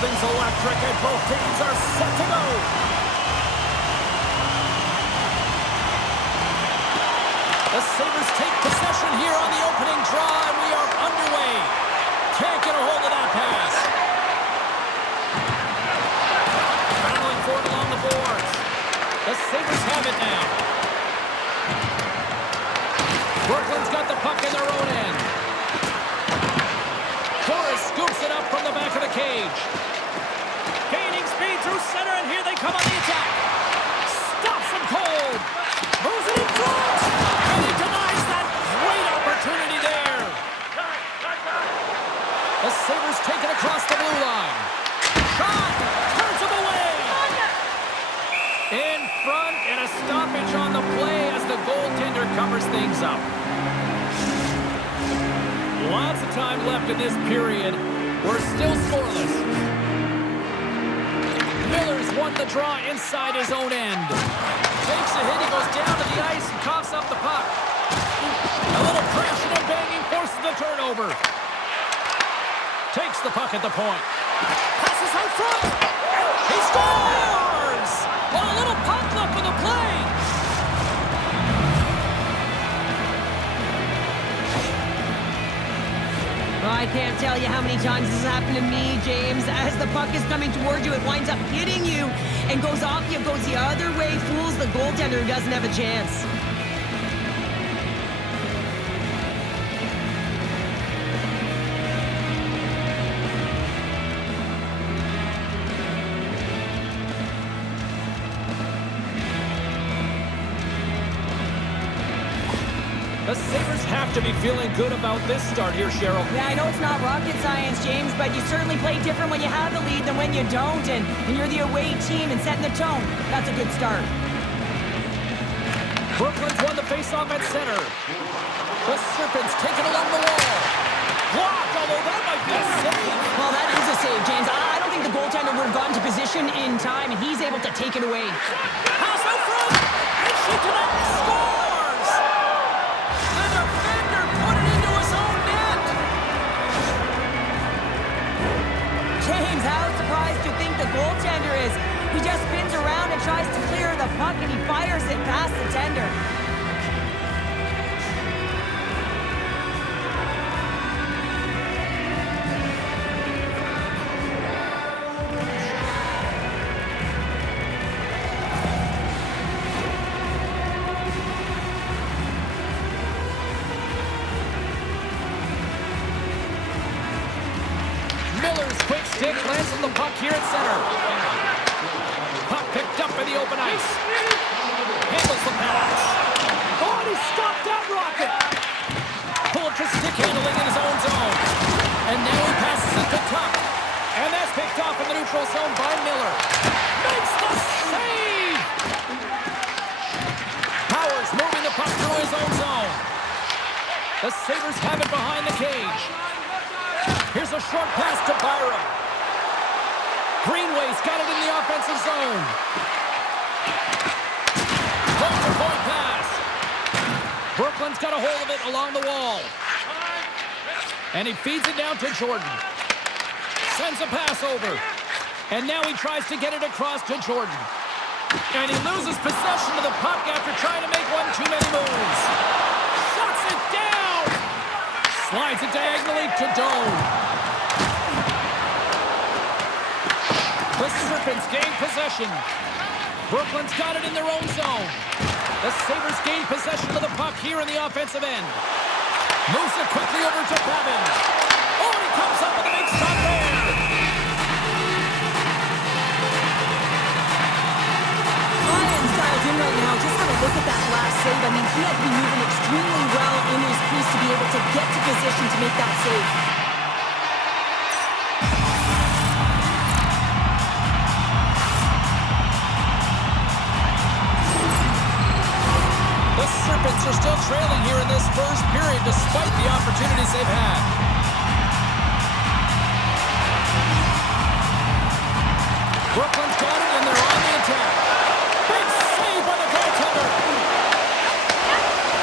building's electric and both teams are set to go. The Sabres take possession here on the opening draw, and we are underway. Can't get a hold of that pass. Battling for it along the boards. The Sabres have it now. Brooklyn's got the puck in their own end. Torres scoops it up from the back of the cage. Gaining speed through center, and here they come on the attack. Stops them cold. Moves it in front. And he denies that great opportunity there. The Sabres take it across the blue line. Shot. Turns him away. In front, and a stoppage on the play as the goaltender covers things up. Lots of time left in this period. We're still scoreless. Miller's won the draw inside his own end. Takes a hit, he goes down to the ice and coughs up the puck. A little crashing and banging forces the turnover. Takes the puck at the point. Passes out front. He scores! Well, a little puck luck for the play. Well, I can't tell you how many times this has happened to me, James. As the puck is coming towards you, it winds up hitting you and goes off you, goes the other way, fools the goaltender who doesn't have a chance. The Sabres have to be feeling good about this start here, Cheryl. Yeah, I know it's not rocket science, James, but you certainly play different when you have the lead than when you don't, and you're the away team and setting the tone. That's a good start. Brooklyn's won the faceoff at center. The Serpents take it along the wall. Blocked, although that might be a save. Well, that is a save, James. I don't think the goaltender would have gotten to position in time, and he's able to take it away. Pass out front, and she connects, scores! The defender put it into his own net. James, how surprised do you think the goaltender is? He just spins around and tries to clear the puck, and he fires it past the tender. Miller's quick stick lands on the puck here at center. Puck picked up in the open ice. Handles the pass. Oh, and he stopped that rocket. Pulled for stick handling in his own zone. And now he passes it to Tuck. And that's picked off in the neutral zone by Miller. Makes the save! Powers moving the puck through his own zone. The Sabres have it behind the cage. Here's a short pass to Byram. Greenway's got it in the offensive zone. Point-to-point pass. Brooklyn's got a hold of it along the wall. And he feeds it down to Jordan. Sends a pass over. And now he tries to get it across to Jordan. And he loses possession of the puck after trying to make one too many moves. Shuts it down. Slides it diagonally to Doan. The Serpents gain possession. Brooklyn's got it in their own zone. The Sabres gain possession of the puck here in the offensive end. Moves it quickly over to Bevin. Oh, and he comes up with a big stop there. Ryan's dialed in right now. Just have a look at that last save. I mean, he had to be moving extremely well in his crease to be able to get to position to make that save. The Serpents are still trailing here in this first period despite the opportunities they've had. Brooklyn's got it and they're on the attack. Big save by the goaltender.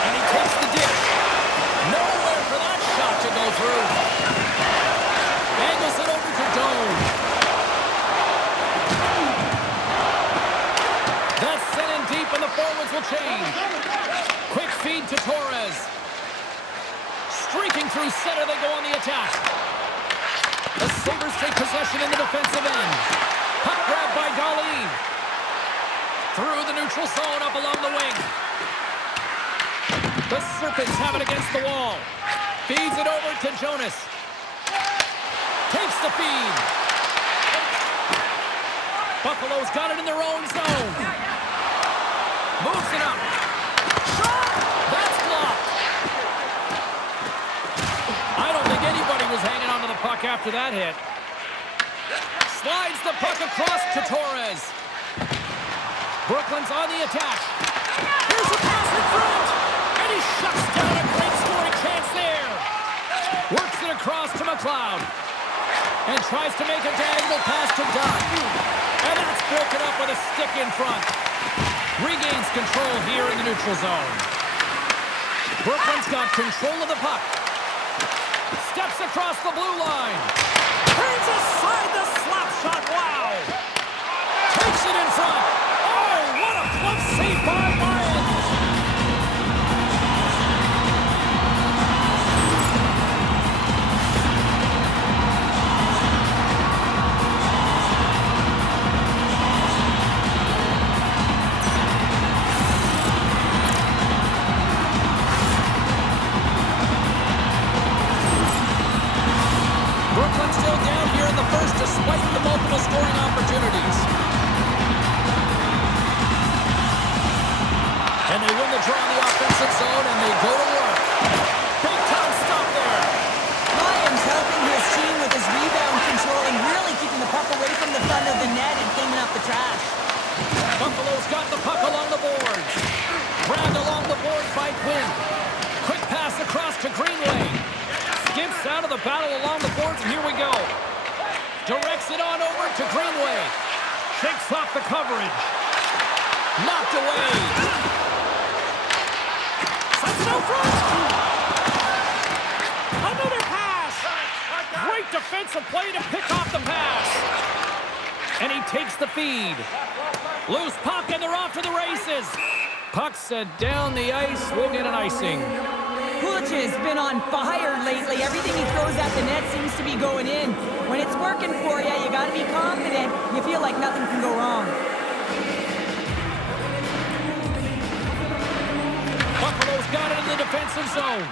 And he takes the dish. Nowhere for that shot to go through. Angles it over to Doan. through center, they go on the attack. The Sabres take possession in the defensive end. Puck grab by Darlene. Through the neutral zone, up along the wing. The Serpents have it against the wall. Feeds it over to Jonas. Takes the feed. Buffalo's got it in their own zone. Moves it up. Shot! That's blocked. I don't think anybody was hanging onto the puck after that hit. Slides the puck across to Torres. Brooklyn's on the attack. Here's a pass in front. And he shuts down a great scoring chance there. Works it across to McLeod. And tries to make a diagonal pass to Dunn. And that's broken up with a stick in front. Regains control here in the neutral zone. Brooklyn's got control of the puck. Steps across the blue line. Turns aside the slap shot. Wow. Takes it in front. Oh, what a close save by Lyons. Brooklyn still down here in the first despite the multiple scoring opportunities. And they win the draw in the offensive zone and they go to work. Big time stop there. Lyons helping his team with his rebound control and really keeping the puck away from the front of the net and cleaning up the trash. Buffalo's got the puck along the boards. Grabbed along the boards by Quinn. Quick pass across to Greenway. Skips out of the battle along the boards, and here we go. Directs it on over to Greenway. Shakes off the coverage. Knocked away. Sets it out front. Another pass. Great defensive play to pick off the pass. And he takes the feed. Loose puck, and they're off to the races. Puck set down the ice. We'll get an icing. Puch has been on fire lately. Everything he throws at the net seems to be going in. When it's working for you, you got to be confident. You feel like nothing can go wrong. Buffalo's got it in the defensive zone.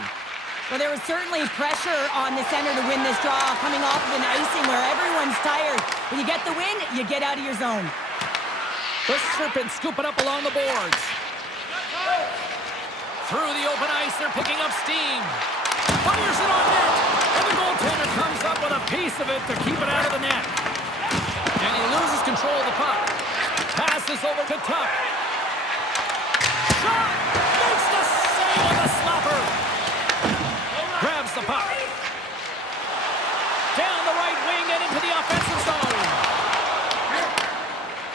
Well, there was certainly pressure on the center to win this draw, coming off of an icing where everyone's tired. When you get the win, you get out of your zone. The Serpents scoop it up along the boards. Through the open ice, they're picking up steam. Fires it on net. And the goaltender comes up with a piece of it to keep it out of the net. And he loses control of the puck. Passes over to Tuck. Shot! Makes the save on the slapper. Grabs the puck. Down the right wing and into the offensive zone.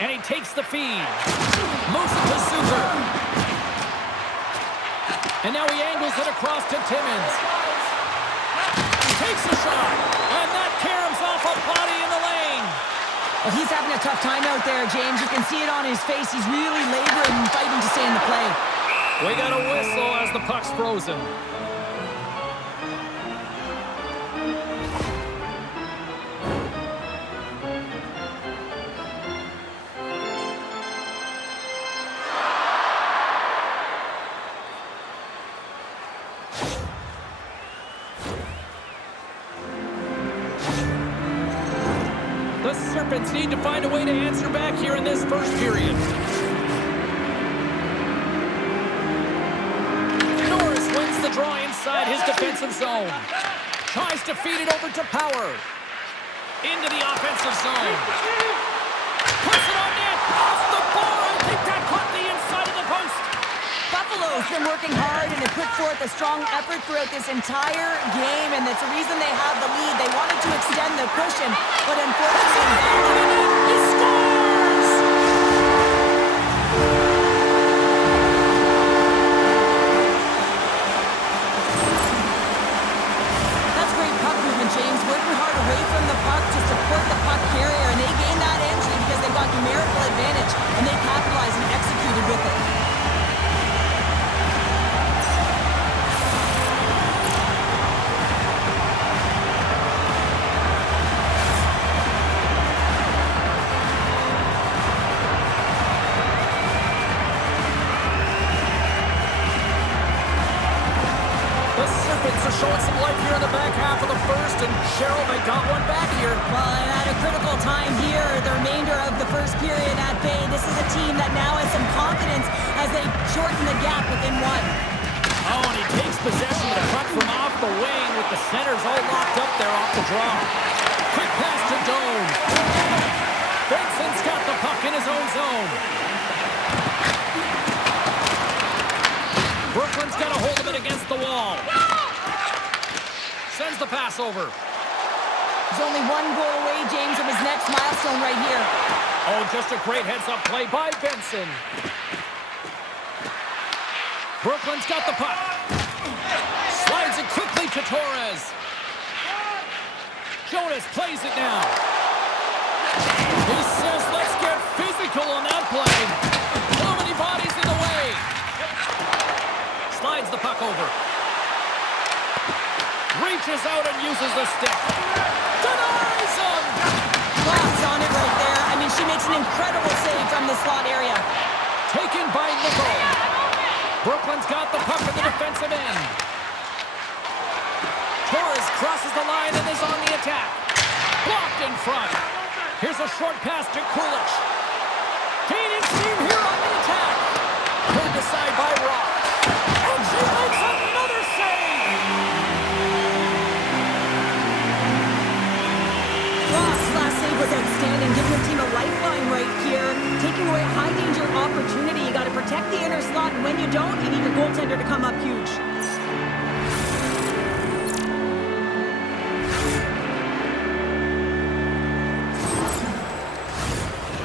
And he takes the feed. Moves it to Zucker. And now he angles it across to Timmins. Takes a shot. And that caroms off a body in the lane. Well, he's having a tough time out there, James. You can see it on his face. He's really laboring and fighting to stay in the play. We got a whistle as the puck's frozen. The Serpents need to find a way to answer back here in this first period. Norris wins the draw inside his defensive zone. Tries to feed it over to Power. Into the offensive zone. Puts it on net. Off the bar. I think that caught the inside of the post. Buffalo's been working hard and have put forth a strong effort throughout this entire game, and that's the reason they have the lead. They wanted to extend the cushion, but unfortunately, he scores! That's great puck movement, James. Working hard away from the puck to support the puck carrier, and they gained that entry because they got numerical advantage, and they capitalized and executed with it. Cheryl. They got one back here. Well, and at a critical time here, the remainder of the first period at bay, this is a team that now has some confidence as they shorten the gap within one. Oh, and he takes possession of the puck from off the wing with the centers all locked up there off the draw. Quick pass to Doan. Benson's got the puck in his own zone. Brooklyn's got a hold of it against the wall. Sends the pass over. He's only one goal away, James, from his next milestone right here. Oh, just a great heads-up play by Benson. Brooklyn's got the puck. Slides it quickly to Torres. Jonas plays it now. He says, let's get physical on that play. So many bodies in the way. Slides the puck over. Reaches out and uses the stick. Denies him! Box on it right there. I mean, she makes an incredible save from the slot area. Taken by Nickel. Brooklyn's got the puck in the defensive end. Torres crosses the line and is on the attack. Blocked in front. Here's a short pass to Kulich. Gaining steam here on the attack. Turned aside by Rock. And she makes another save! Ross' last save was outstanding, giving the team a lifeline right here, taking away a high-danger opportunity. You got to protect the inner slot, and when you don't, you need your goaltender to come up huge.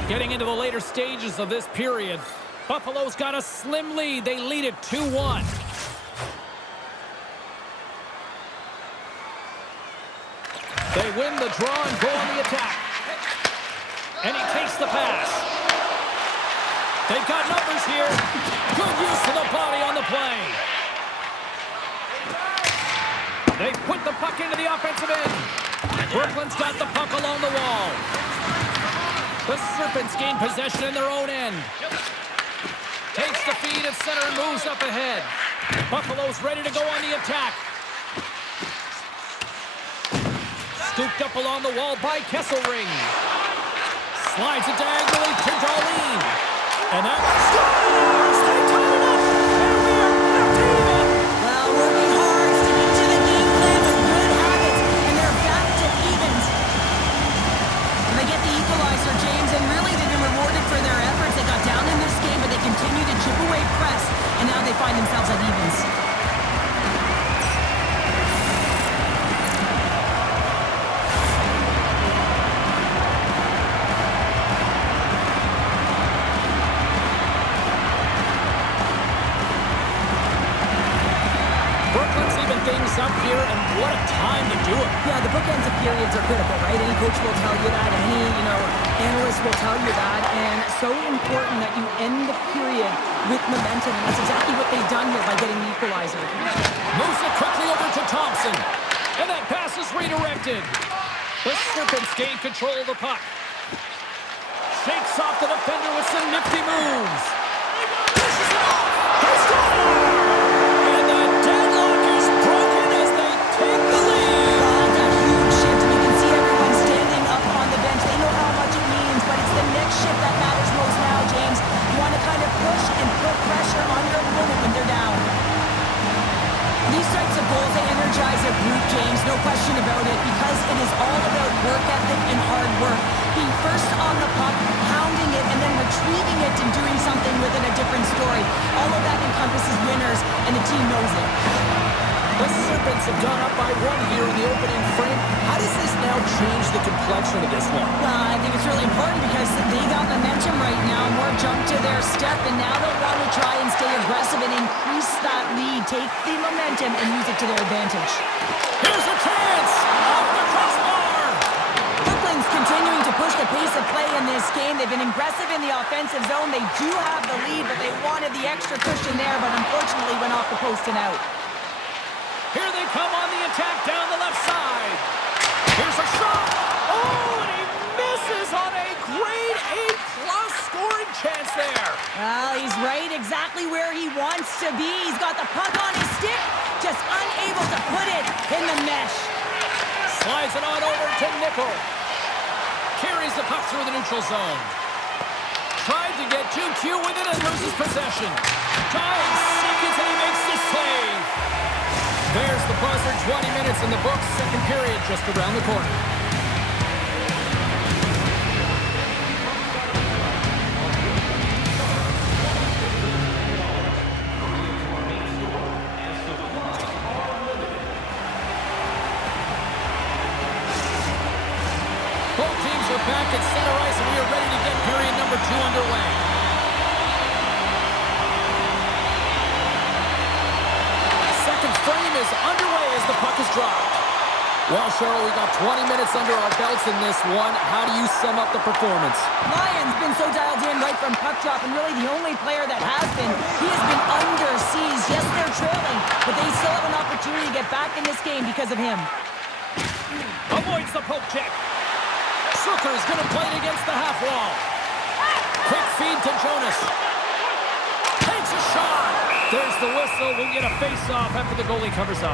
Getting into the later stages of this period, Buffalo's got a slim lead. They lead it 2-1. They win the draw and go on the attack. And he takes the pass. They've got numbers here. Good use of the body on the play. They put the puck into the offensive end. Brooklyn's got the puck along the wall. The Serpents gain possession in their own end. Takes the feed at center and moves up ahead. Buffalo's ready to go on the attack. Scooped up along the wall by Kesselring. Slides it diagonally to Darlene. And that scores! They tie it up! And we are left even! Well, working hard, sticking to the game plan with good habits, and they're back to evens. And they get the equalizer, James, and really they've been rewarded for their efforts. They got down in this game, but they continue to chip away press, and now they find themselves at evens. Brooklyn's even things up here, and what a time to do it. Yeah, the bookends of periods are critical, right? Any coach will tell you that. Any, analyst will tell you that. And so important that you end the period with momentum. And that's exactly what they've done here by getting the equalizer. Moves it quickly over to Thompson. And that pass is redirected. The Serpents gain control of the puck. Shakes off the defender with some nifty moves. Dishes it off. They score! And the deadlock is broken as they take the lead. Oh, that's a huge shift. And you can see everyone standing up on the bench. They know how much it means, but it's the next shift that matters most now, James. You want to kind of push and put pressure on your opponent when they're down. These types of goals, they energize a group, James, no question about it, because it is all about work ethic and hard work. Being first on the puck, pounding it, and then retrieving it and doing something with it, a different story. All of that encompasses winners, and the team knows it. The Serpents have gone up by one here in the opening frame. How does this now change the complexion of this one? Well, I think it's really important because they got momentum right now, more jump to their step, and now they'll want to try and stay aggressive and increase that lead, take the momentum, and use it to their advantage. Here's a chance! Off the crossbar! Brooklyn's continuing to push the pace of play in this game. They've been aggressive in the offensive zone. They do have the lead, but they wanted the extra cushion there, but unfortunately went off the post and out. Here they come on the attack down the left side. Here's a shot. Oh, and he misses on a grade A+ scoring chance there. Well, he's right exactly where he wants to be. He's got the puck on his stick, just unable to put it in the mesh. Slides it on over to Nickel. Carries the puck through the neutral zone. Tried to get too cute with it and loses possession. Giant seconds and he makes the save. There's the buzzer. 20 minutes in the books. Second period just around the corner. Both teams are back at center ice, and we are ready to get period number 2 underway. Second frame is underway as the puck is dropped. Well, Cheryl, we got 20 minutes under our belts in this one. How do you sum up the performance? Lions been so dialed in right from puck drop, and really the only player that has been. He has been under siege. Yes, they're trailing, but they still have an opportunity to get back in this game because of him. Avoids the poke check. Zucker's going to play it against the half wall. Quick feed to Jonas. Takes a shot. There's the whistle. We'll get a face-off after the goalie covers up.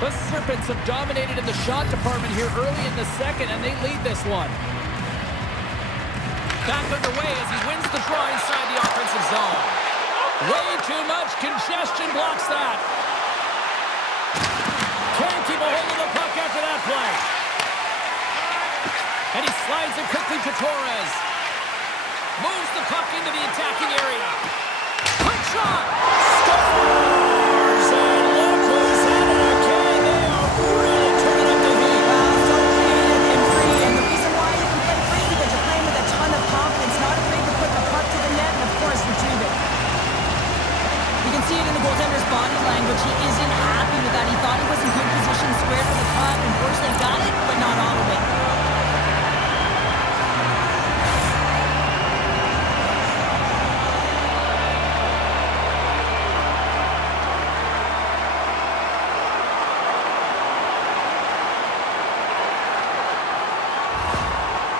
The Serpents have dominated in the shot department here early in the second, and they lead this one. Back underway as he wins the draw inside the offensive zone. Way too much congestion blocks that. Can't keep a hold of the puck after that play. And he slides it quickly to Torres. Moves the puck into the attacking area. Quick shot! Scores! And look who's at it again. They are really turning up the heat. Wow, so creative and free. And the reason why you can play free because you're playing with a ton of confidence, not afraid to put the puck to the net, and of course retrieve it. You can see it in the goaltender's body language. He isn't happy with that. He thought he was in good position, squared to the puck, and fortunately got it, but not all of it.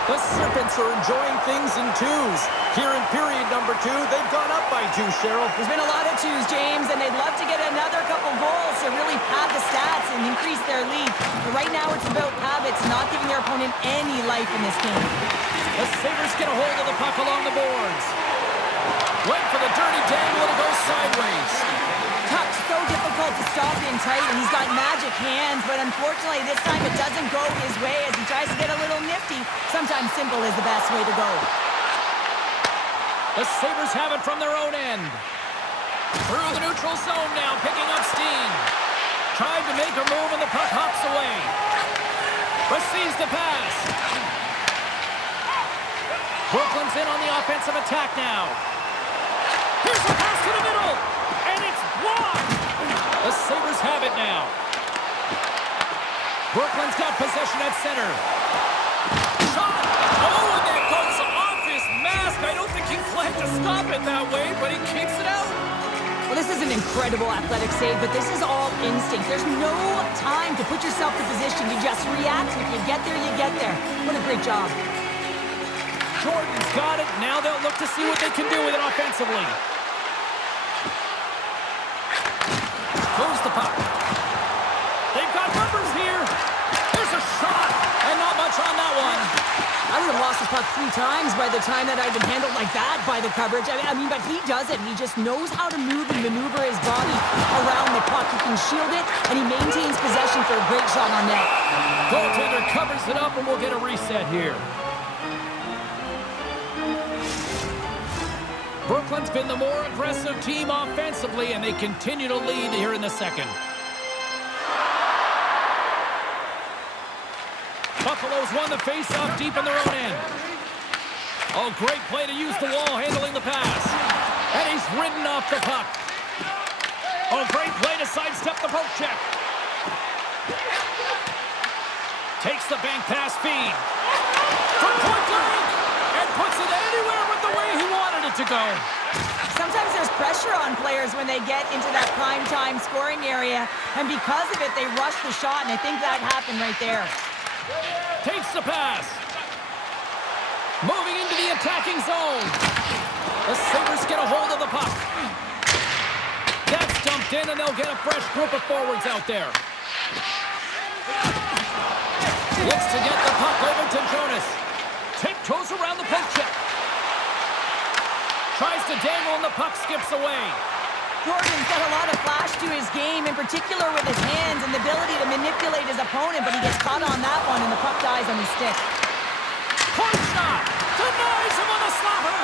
The Serpents are enjoying things in twos. Here in period number 2, they've gone up by 2, Cheryl. There's been a lot of twos, James, and they'd love to get another couple goals to really pad the stats and increase their lead. But right now it's about habits, not giving their opponent any life in this game. The Sabres get a hold of the puck along the boards. Went for the dirty dangle and it goes sideways. Tuck's so difficult to stop in tight, and he's got magic hands, but unfortunately this time it doesn't go his way as he tries to get a little nifty. Sometimes simple is the best way to go. The Sabres have it from their own end. Through the neutral zone now, picking up steam. Tried to make a move and the puck hops away. Receives the pass. Brooklyn's in on the offensive attack now. Here's the pass to the middle, and it's blocked. The Sabres have it now. Brooklyn's got possession at center. Shot! Oh, and that goes off his mask. I don't think he planned to stop it that way, but he keeps it out. Well, this is an incredible athletic save, but this is all instinct. There's no time to put yourself in position. You just react. If you get there, you get there. What a great job. Jordan's got it. Now they'll look to see what they can do with it offensively. Moves the puck. They've got numbers here. There's a shot, and not much on that one. I would have lost the puck 3 times by the time that I'd been handled like that by the coverage. I mean, but he does it. He just knows how to move and maneuver his body around the puck. He can shield it, and he maintains possession for a great shot on net. Goaltender covers it up, and we'll get a reset here. Brooklyn's been the more aggressive team offensively, and they continue to lead here in the second. Buffalo's won the face-off deep in their own end. Oh, great play to use the wall, handling the pass. And he's ridden off the puck. Oh, great play to sidestep the poke check. Takes the bank pass feed. From point blank, and puts it anywhere but the way he wanted it to go. Sometimes there's pressure on players when they get into that prime-time scoring area, and because of it, they rush the shot, and I think that happened right there. Takes the pass. Moving into the attacking zone. The Sabres get a hold of the puck. That's dumped in, and they'll get a fresh group of forwards out there. Looks to get the puck over to Jonas. Tiptoes around the poke check. Tries to dangle, and the puck skips away. Jordan's got a lot of flash to his game, in particular with his hands and the ability to manipulate his opponent, but he gets caught on that one, and the puck dies on his stick. Point shot! Denies him on the slapper!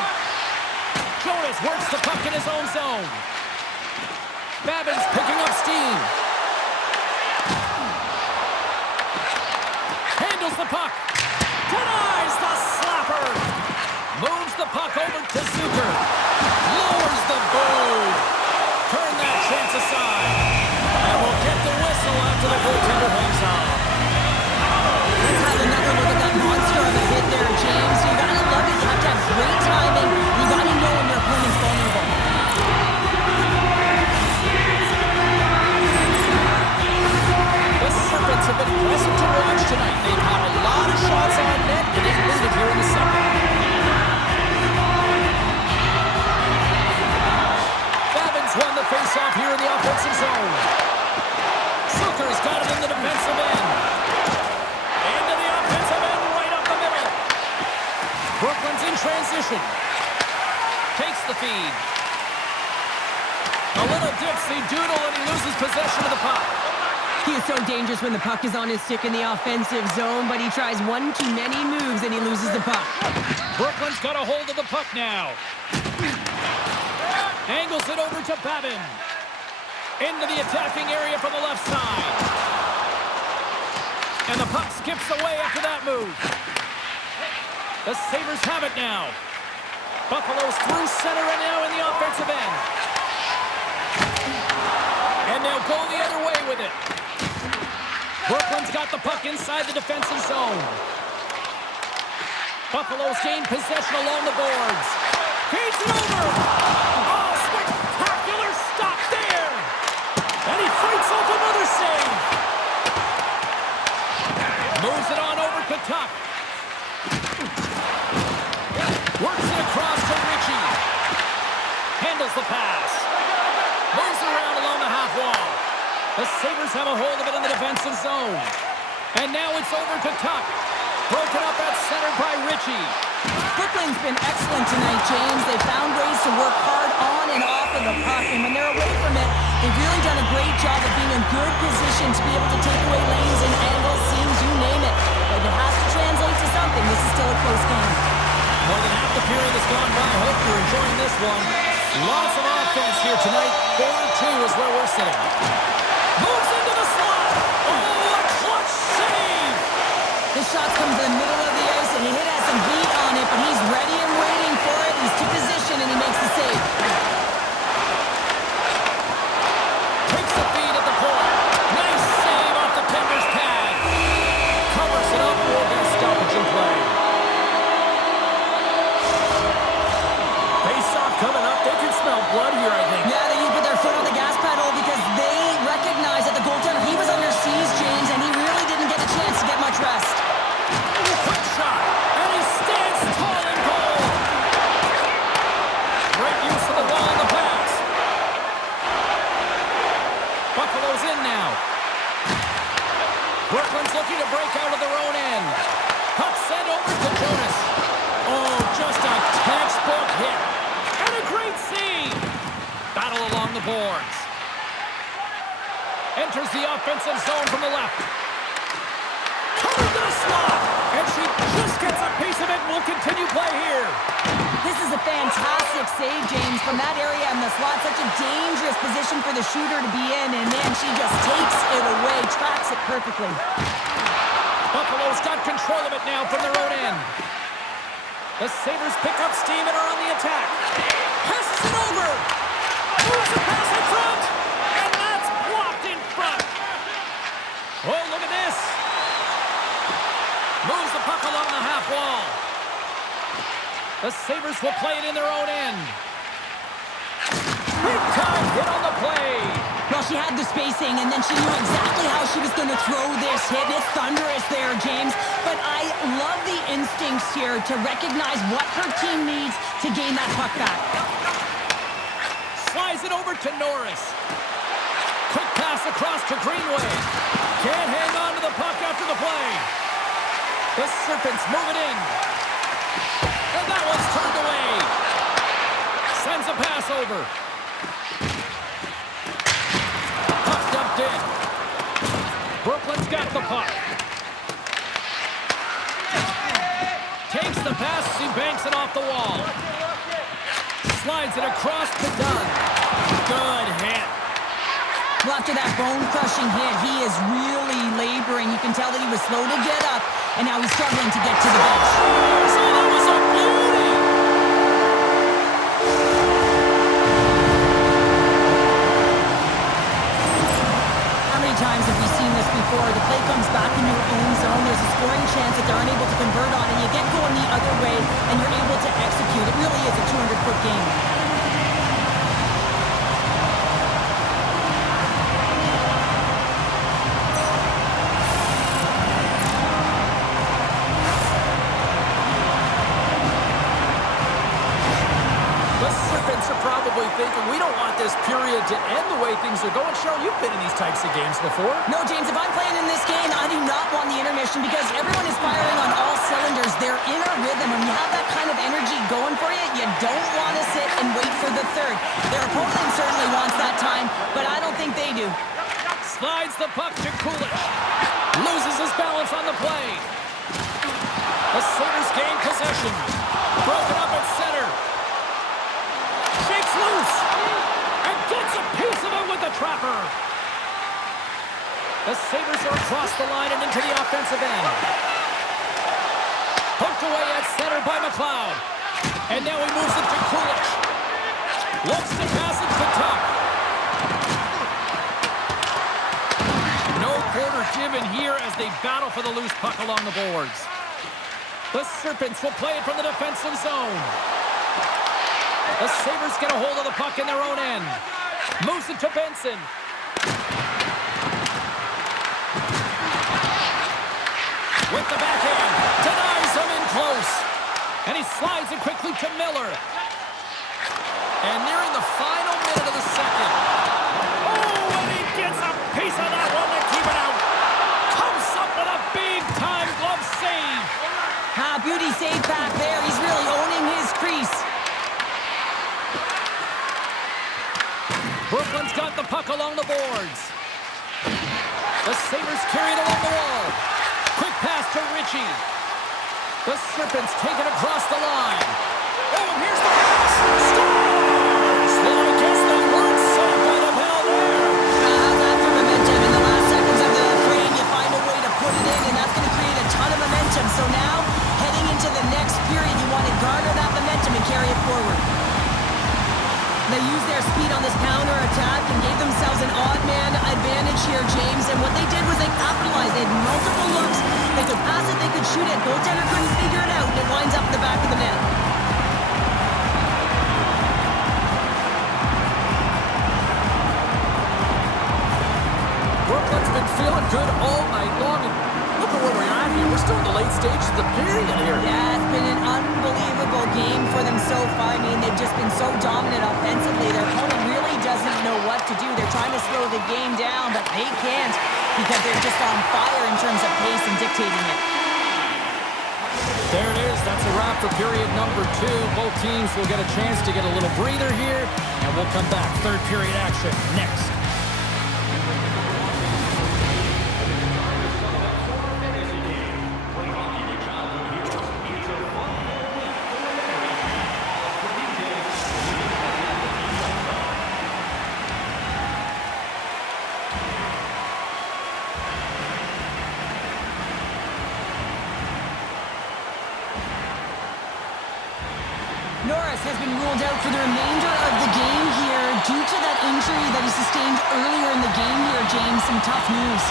Jonas works the puck in his own zone. Babin's picking up steam. Handles the puck. Denies the slapper! Moves the puck over to Zucker. Lowers the board. Turn that chance aside. And we'll get the whistle after the goaltender hangs on. Let's have another look at that monster of a hit there, James. You gotta love it. You have to have great timing. You gotta know when your opponent's vulnerable. The Serpents have been impressive to watch tonight. They've had a lot of shots on net, and they've limited here in the second. Babin's won the face-off here in the offensive zone. Zucker's got it in the defensive end. Into the offensive end, right up the middle. Brooklyn's in transition. Takes the feed. A little dipsy doodle, and he loses possession of the puck. He is so dangerous when the puck is on his stick in the offensive zone, but he tries one too many moves and he loses the puck. Brooklyn's got a hold of the puck now. Angles it over to Babin. Into the attacking area from the left side. And the puck skips away after that move. The Sabres have it now. Buffalo's through center and now in the offensive end. And they'll go the other way with it. Brooklyn's got the puck inside the defensive zone. Buffalo's gained possession along the boards. Feeds it over. Oh, spectacular stop there. And he fights off another save. Moves it on over to Tuck. Works it across to Ritchie. Handles the pass. Moves around along the half wall. The Sabres have a hold of it in the defensive zone. And now it's over to Tuck. Broken up at center by Ritchie. Brooklyn's been excellent tonight, James. They've found ways to work hard on and off of the puck, and when they're away from it, they've really done a great job of being in good position to be able to take away lanes and angles, seams, you name it. But it has to translate to something. This is still a close game. More than half the period has gone by. I hope you're enjoying this one. Lots of offense here tonight. 4-2 is where we're sitting. Moves into the slot. Oh, a clutch save! This shot's come to the middle of the ice, and he has some heat on it, but he's ready and waiting for it. He's to position, and he makes the save. Takes the feed at the point. Nice save off the tender's pad. Covers it up for a stoppage in play. Face-off coming up. They can smell blood here, I think. Yeah, they need to put their foot on the gas pedal because they recognize that the goaltender, he was under siege, James, and he really didn't get a chance to get much rest. Quick shot, and he stands tall and bold. Great use of the ball on the pass. Buffalo's in now. Brooklyn's looking to break out of their own end. Puck sent over to Jonas. Oh, just a textbook hit. And a great save. Battle along the boards. Enters the offensive zone from the left. Covered to the slot. And she just gets a piece of it and will continue play here. This is a fantastic save, James, from that area in the slot. Such a dangerous position for the shooter to be in, and then she just takes it away, tracks it perfectly. Buffalo's got control of it now from their own end. The Sabres pick up steam and are on the attack. Passes it over. Moves the pass in front. And that's blocked in front. Oh, look at this. Moves the puck along the half wall. The Sabres will play it in their own end. Big time hit on the play. Well, she had the spacing, and then she knew exactly how she was going to throw this hit. It's thunderous there, James. But I love the instincts here to recognize what her team needs to gain that puck back. Slides Plays it over to Norris. Quick pass across to Greenway. Can't hang on to the puck after the play. The Serpents move it in. And that one's turned away. Sends a pass over. Puck dumped in. Brooklyn's got the puck. Takes the pass. He banks it off the wall. Slides it across to Dunn. Good hit. Well, after that bone-crushing hit, he is really laboring. You can tell that he was slow to get up, and now he's struggling to get to the bench. So that was a beauty! How many times have we seen this before? The play comes back in your own zone. There's a scoring chance that they're unable to convert on, and you get going the other way, and you're able to execute. It really is a 200-foot game. Probably thinking we don't want this period to end the way things are going. Cheryl, you've been in these types of games before. No, James, if I'm playing in this game, I do not want the intermission because everyone is firing on all cylinders. They're in a rhythm. When you have that kind of energy going for you, you don't want to sit and wait for the third. Their opponent certainly wants that time, but I don't think they do. Slides the puck to Kulich. Loses his balance on the play. The Sabres gain possession. Broken up at center. Shakes loose and gets a piece of it with the trapper. The Sabres are across the line and into the offensive end. Hooked away at center by McLeod. And now he moves it to Kulich. Looks to pass it to Tuck. No quarter given here as they battle for the loose puck along the boards. The Serpents will play it from the defensive zone. The Sabres get a hold of the puck in their own end. Moves it to Benson. With the backhand. Denies him in close. And he slides it quickly to Miller. And nearing the final minute of the second. Oh, and he gets a piece of that one to keep it out. Comes up with a big-time glove save. Beauty save back there. He's really owning his crease. Brooklyn's got the puck along the boards. The Sabres carry it along the wall. Quick pass to Ritchie. The Serpents take it across the line. Oh, and here's the pass. Scores! Well, I guess they weren't saved by the bell there. How's that for momentum? In the last seconds of the frame, you find a way to put it in, and that's going to create a ton of momentum. So now, heading into the next period, you want to garner that momentum and carry it forward. They used their speed on this counter-attack and gave themselves an odd-man advantage here, James. And what they did was they capitalized. They had multiple looks. They could pass it, they could shoot it. Goaltender couldn't figure it out, and it winds up in the back of the net. Brooklyn's been feeling good all night long. And look at where we're at here. We're still in the late stages of the period here. Yeah, it's been an unbelievable game for them so far. I mean, they've just been so dominant offensively. Their opponent really doesn't know what to do. They're trying to slow the game down, but they can't because they're just on fire in terms of pace and dictating it. There it is. That's a wrap for period number 2. Both teams will get a chance to get a little breather here, and we'll come back. Third period action next. Norris has been ruled out for the remainder of the game here due to that injury that he sustained earlier in the game here, James. Some tough news.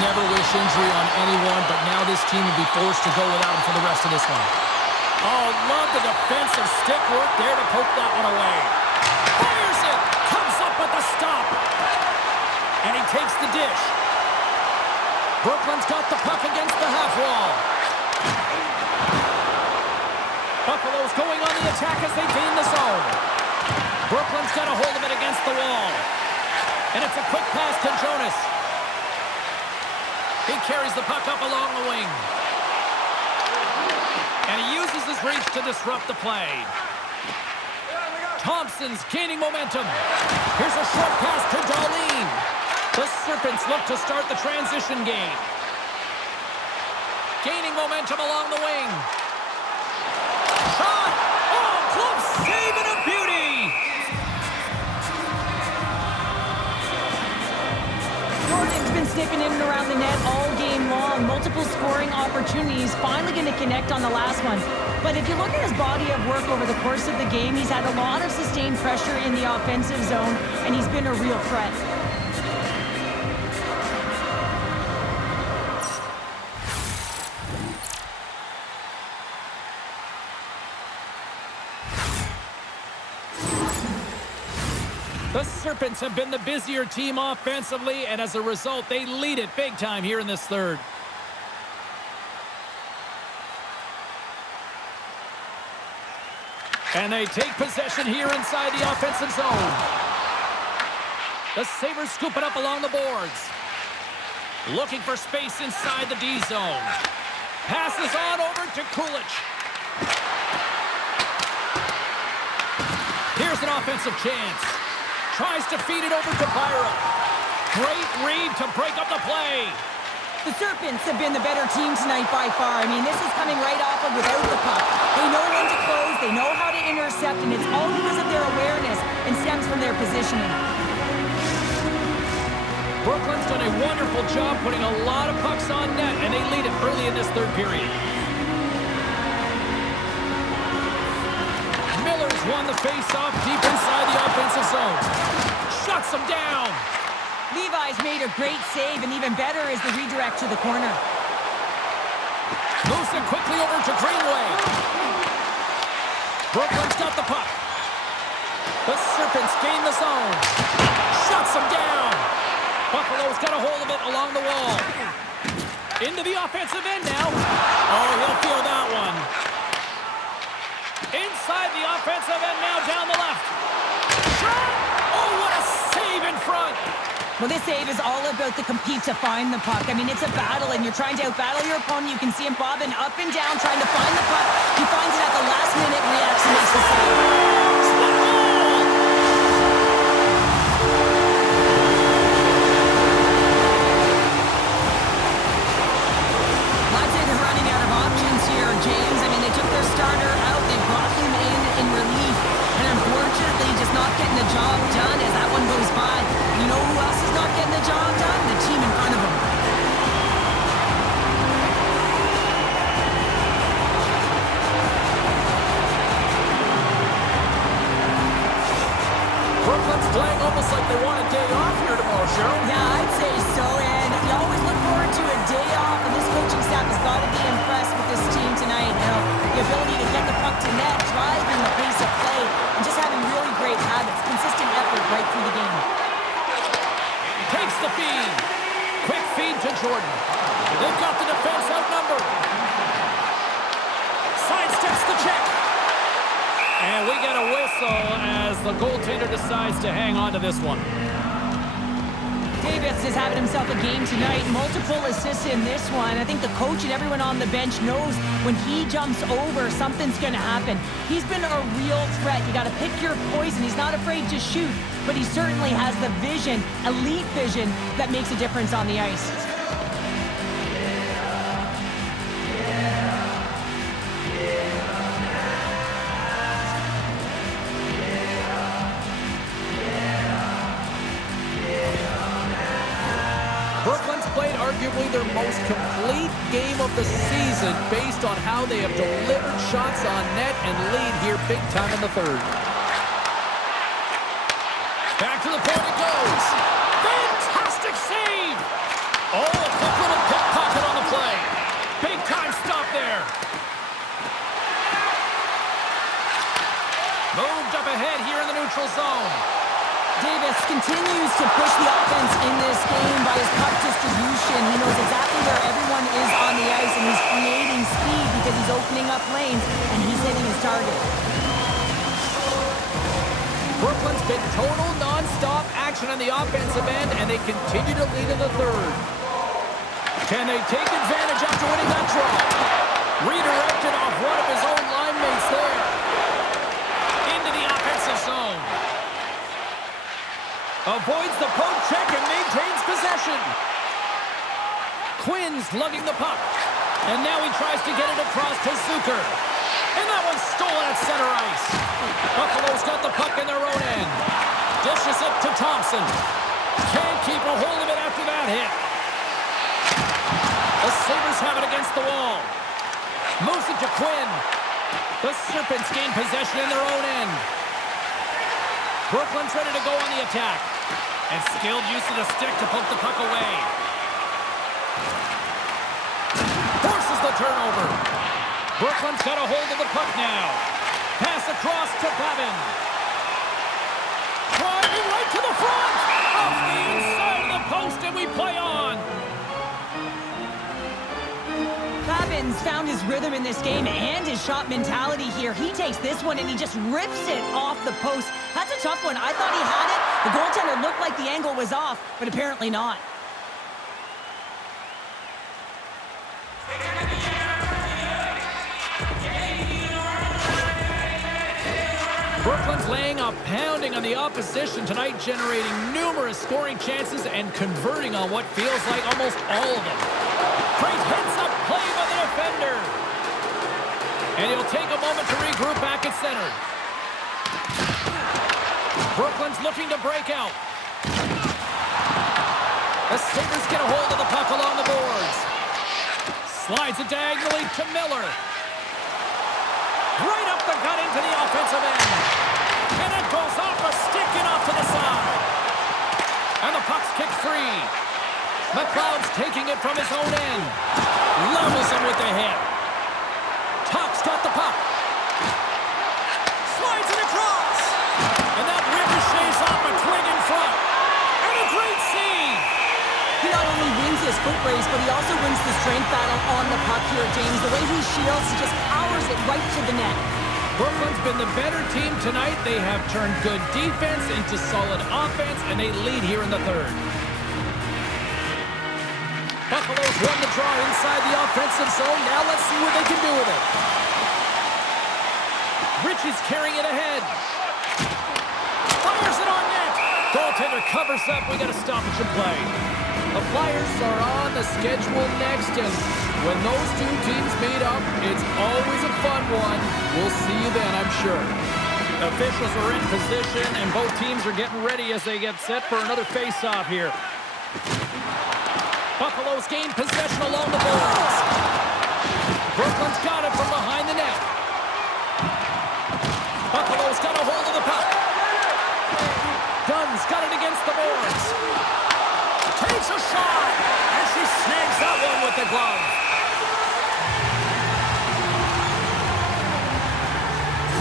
Never wish injury on anyone, but now this team will be forced to go without him for the rest of this one. Oh, love the defensive stick work there to poke that one away. Fires it! Comes up with the stop. And he takes the dish. Brooklyn's got the puck against the half wall. Buffalo's going on the attack as they gain the zone. Brooklyn's got a hold of it against the wall. And it's a quick pass to Jonas. He carries the puck up along the wing. And he uses his reach to disrupt the play. Thompson's gaining momentum. Here's a short pass to Darlene. The Serpents look to start the transition game. Gaining momentum along the wing. Shot! Oh, close save and a beauty! Jordan's been sniffing in and around the net all game long. Multiple scoring opportunities. Finally going to connect on the last one. But if you look at his body of work over the course of the game, he's had a lot of sustained pressure in the offensive zone, and he's been a real threat. The Serpents have been the busier team offensively, and as a result, they lead it big time here in this third. And they take possession here inside the offensive zone. The Sabres scoop it up along the boards. Looking for space inside the D zone. Passes on over to Kulich. Here's an offensive chance. Tries to feed it over to Byron. Great read to break up the play. The Serpents have been the better team tonight by far. I mean, this is coming right off of without the puck. They know when to close, they know how to intercept, and it's all because of their awareness and stems from their positioning. Brooklyn's done a wonderful job putting a lot of pucks on net, and they lead it early in this third period. Miller's won the face-off deep inside the offensive zone. Shuts him down. Levi's made a great save, and even better is the redirect to the corner. Moves it quickly over to Greenway. Brooklyn's got the puck. The Serpents gain the zone. Shuts him down. Buffalo's got a hold of it along the wall. Into the offensive end now. Oh, he'll feel that one. Inside the offensive end now down the left. Shot! Oh, what a save in front. Well, this save is all about the compete to find the puck. I mean, it's a battle, and you're trying to outbattle your opponent. You can see him bobbing up and down, trying to find the puck. He finds it at the last minute, reacts and makes the save. I'd say they're running out of options here, James. I mean, they took their starter out. They brought him in relief. And unfortunately, just not getting the job done as that one goes by. You know who else is not getting the job done? The team in front of them. Brooklyn's playing almost like they want a day off here tomorrow, Cheryl. Yeah, I'd say so. And you always look forward to a day off, and this coaching staff has got to be impressed with this team tonight. You know, the ability to get the puck to net, driving the pace of play, and just having really great habits, consistent effort right through the game. Takes the feed. Quick feed to Jordan. They've got the defense outnumbered. Sidesteps the check. And we get a whistle as the goaltender decides to hang on to this one. Davis is having himself a game tonight. Multiple assists in this one. I think the coach and everyone on the bench knows when he jumps over, something's going to happen. He's been a real threat. You got to pick your poison. He's not afraid to shoot, but he certainly has the vision, elite vision, that makes a difference on the ice. Brooklyn's played arguably their most complete game of the season based on how they have delivered shots on net and lead here big time in the third. Back to the point it goes. Fantastic save! Oh, a quick little pickpocket on the play. Big time stop there. Moved up ahead here in the neutral zone. Davis continues to push the offense in this game by his puck distribution. He knows exactly where everyone is on the ice, and he's creating speed because he's opening up lanes, and he's hitting his target. Brooklyn been total non-stop action on the offensive end, and they continue to lead in the third. Can they take advantage after winning that draw? Redirected off one of his own line mates there. Into the offensive zone. Avoids the poke check and maintains possession. Quinn's lugging the puck. And now he tries to get it across to Zucker. And that one's stolen at center ice. Buffalo's got the puck in their own end. Dishes it to Thompson. Can't keep a hold of it after that hit. The Sabres have it against the wall. Moves it to Quinn. The Serpents gain possession in their own end. Brooklyn's ready to go on the attack. And skilled use of the stick to poke the puck away. Forces the turnover. Brooklyn's got a hold of the puck now. Pass across to Babin. Driving right to the front. Off the inside of the post, and we play on. Babin's found his rhythm in this game and his shot mentality here. He takes this one and he just rips it off the post. That's a tough one. I thought he had it. The goaltender looked like the angle was off, but apparently not. Brooklyn's laying a pounding on the opposition tonight, generating numerous scoring chances and converting on what feels like almost all of them. Great heads-up play by the defender. And he'll take a moment to regroup back at center. Brooklyn's looking to break out. The Sabres get a hold of the puck along the boards. Slides it diagonally to Miller. Right up the gut into the offensive end. And it goes off a stick and off to the side. And the puck's kicked free. McLeod's taking it from his own end. Levels him with the hit. Tuck's got the puck. Slides it across. And that ricochets off a twig in front. And a great save. He not only wins his foot race, but he also wins the strength battle on the puck here, James. The way he shields, he just powers it right to the net. Brooklyn's been the better team tonight. They have turned good defense into solid offense, and they lead here in the third. Buffalo's won the draw inside the offensive zone. Now let's see what they can do with it. Ritchie's carrying it ahead. Fires it on net. Goaltender covers up. We got a stoppage in play. The Flyers are on the schedule next, and when those two teams meet up, it's always a fun one. We'll see you then, I'm sure. Officials are in position, and both teams are getting ready as they get set for another face-off here. Buffalo's gained possession along the boards. Brooklyn's got it from behind the net. Buffalo's got a hold of the puck. Dunn's got it against the boards. Takes a shot, and she snags that one with the glove.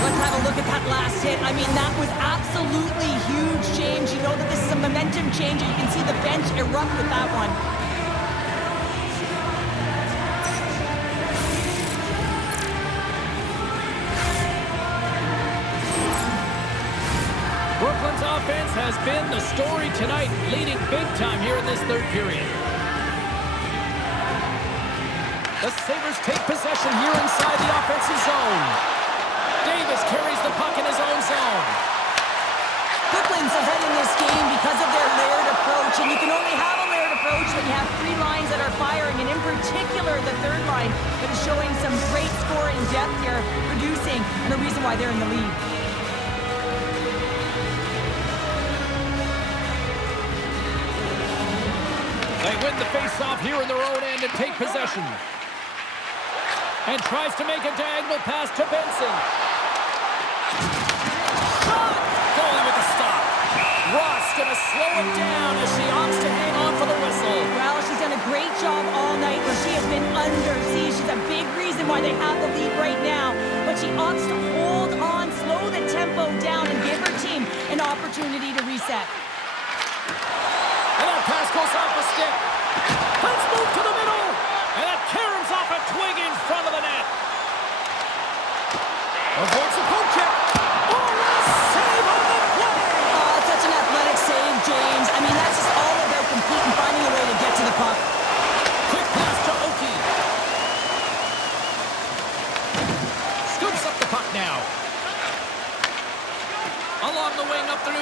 Let's have a look at that last hit. I mean, that was absolutely huge, James. You know that this is a momentum changer. You can see the bench erupt with that one. Brooklyn's offense has been the story tonight, leading big time here in this third period. The Sabres take possession here inside the offensive zone. Davis carries the puck in his own zone. Brooklyn's ahead in this game because of their layered approach, and you can only have a layered approach when you have three lines that are firing, and in particular the third line that is showing some great scoring depth here, producing, and the reason why they're in the lead. They win the face-off here in their own end and take possession. And tries to make a diagonal pass to Benson. Shot! Goalie with the stop. Ross gonna slow it down as she opts to hang on for the whistle. Well, she's done a great job all night where she has been under siege. She's a big reason why they have the lead right now. But she opts to hold on, slow the tempo down, and give her team an opportunity to reset. And that pass goes off the stick. Let's move to the middle. And that caroms off a twig in front of the net. Avoids the poke check. Oh, a save on the play.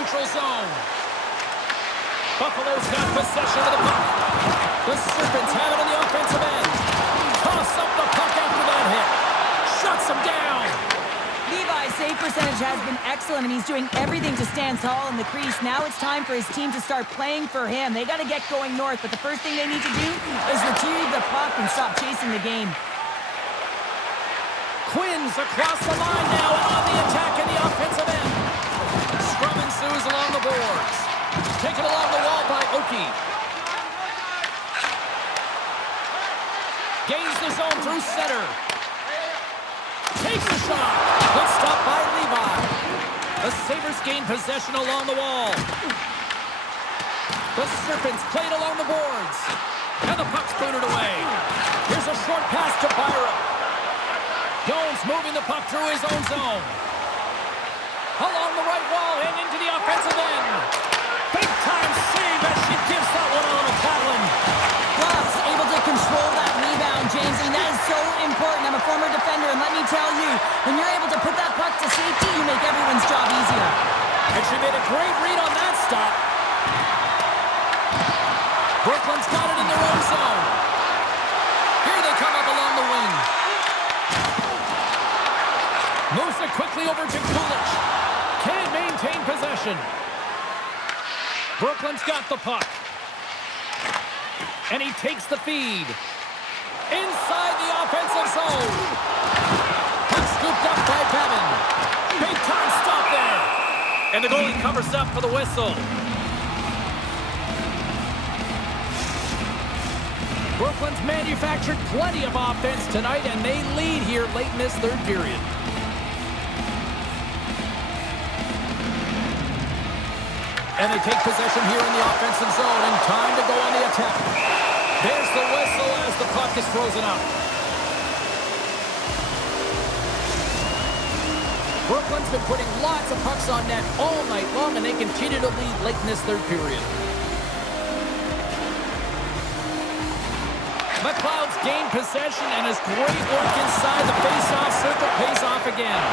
neutral zone. Buffalo's got possession of the puck. The Serpents have it on the offensive end. Toss up the puck after that hit. Shuts him down. Levi's save percentage has been excellent, and he's doing everything to stand tall in the crease. Now it's time for his team to start playing for him. They got to get going north, but the first thing they need to do is retrieve the puck and stop chasing the game. Quinn's across the line now and on the attack in the offensive end. Scrum ensues along the boards. Taken along the wall by Oki. Gains the zone through center. Takes the shot. Good stop by Levi. The Sabres gain possession along the wall. The Serpents played along the boards. And the puck's booted away. Here's a short pass to Byram. Jones moving the puck through his own zone. Along the right wall and into the offensive end. Big time save as she gives that one a little paddling. Ross able to control that rebound, James, and that is so important. I'm a former defender, and let me tell you, when you're able to put that puck to safety, you make everyone's job easier. And she made a great read on that stop. Brooklyn's got it in their own zone. Here they come up along the wing. Moves it quickly over to Kulich. Can't maintain possession. Brooklyn's got the puck. And he takes the feed. Inside the offensive zone. Puck scooped up by Bevan. Big time stop there. And the goalie covers up for the whistle. Brooklyn's manufactured plenty of offense tonight, and they lead here late in this third period. And they take possession here in the offensive zone, and time to go on the attack. There's the whistle as the puck is frozen up. Brooklyn's been putting lots of pucks on net all night long, and they continue to lead late in this third period. McLeod's gained possession, and his great work inside the face-off circle pays off again.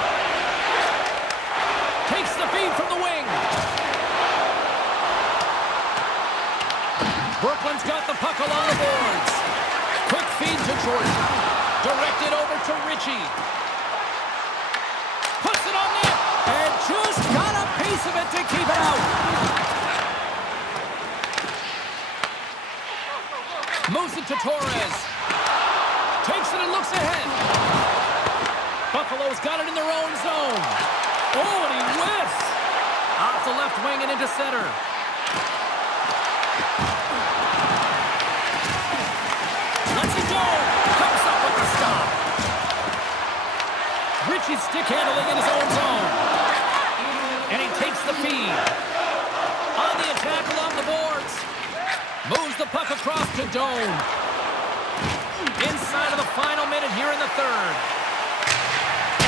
Takes the feed from the wing. Brooklyn's got the puck along the boards. Quick feed to Jordan. Directed over to Ritchie. Puts it on net. And just got a piece of it to keep it out. Moves it to Torres. Takes it and looks ahead. Buffalo's got it in their own zone. Oh, and he whiffs. Off the left wing and into center. Ritchie's stick handling in his own zone. And he takes the feed. On the attack along the boards. Moves the puck across to Doan. Inside of the final minute here in the third.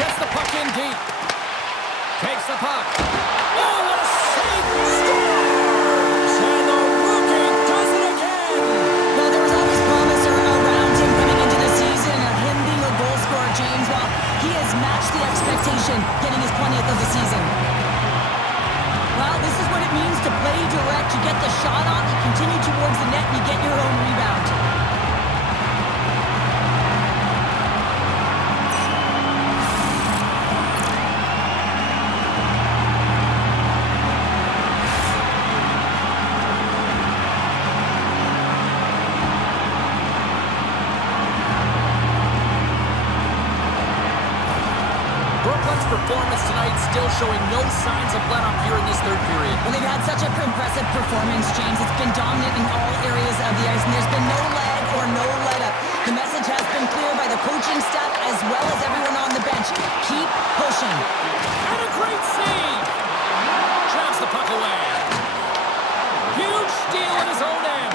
Gets the puck in deep. Takes the puck. Oh, what a save! Scores! And the rookie does it again! Well, there was always promise around him coming into the season of him being a goal scorer, James. Well, he has matched the expectation, getting his 20th of the season. Well, this is what it means to play direct. You get the shot off, you continue towards the net, and you get your own rebound. Brooklyn's performance tonight still showing no signs of let-up here in this third period. Well, they've had such an impressive performance, James. It's been dominant in all areas of the ice, and there's been no lag or no let-up. The message has been clear by the coaching staff as well as everyone on the bench. Keep pushing. And a great save! Jabs the puck away. Huge steal at his own end.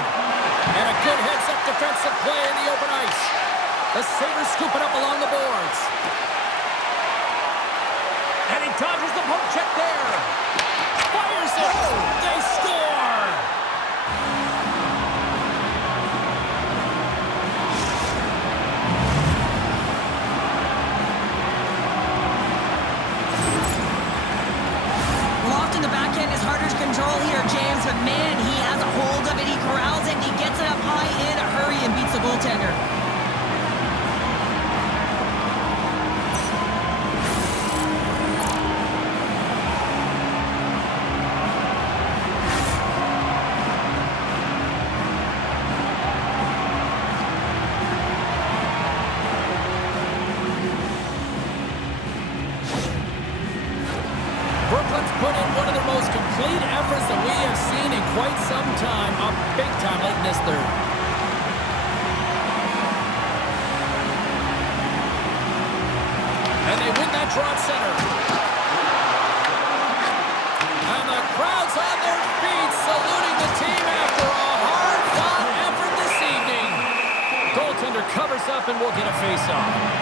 And a good heads-up defensive play in the open ice. The Sabres scoop it up along the boards. And he dodges the poke check there. Fires it. They score. Well, often the backhand is harder quite some time, up big time late in this third. And they win that draw at center. And the crowd's on their feet, saluting the team after a hard-fought effort this evening. Goaltender covers up and will get a face-off.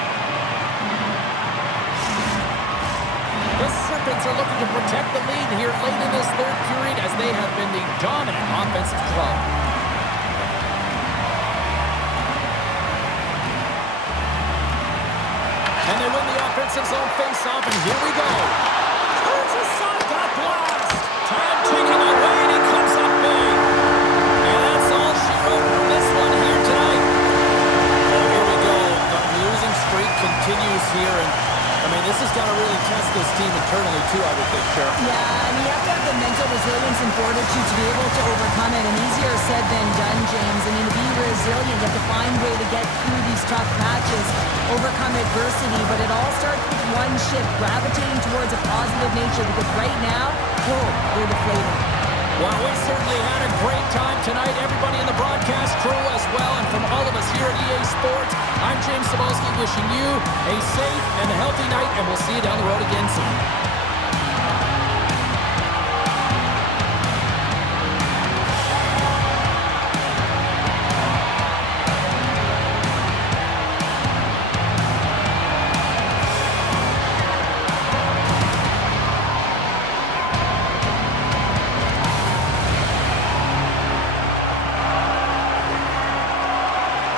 The Serpents are looking to protect the lead here late in this third period as they have been the dominant offensive club. And they win the offensive zone face-off, and here we go. Turns aside that blast. Time taking away, and he comes up big. And that's all she wrote from this one here tonight. Oh, here we go. The losing streak continues here, and I mean, this has got to really test this team internally, too, I would think, Sheriff. Yeah, I mean, you have to have the mental resilience and fortitude to be able to overcome it, and easier said than done, James. I mean, to be resilient, you have to find a way to get through these tough matches, overcome adversity, but it all starts with one shift, gravitating towards a positive nature, because right now, they're deflated. Well, we certainly had a great time tonight, everybody in the broadcast crew as well, and from all of us here at EA Sports, I'm James Cebulski wishing you a safe and healthy night, and we'll see you down the road again soon.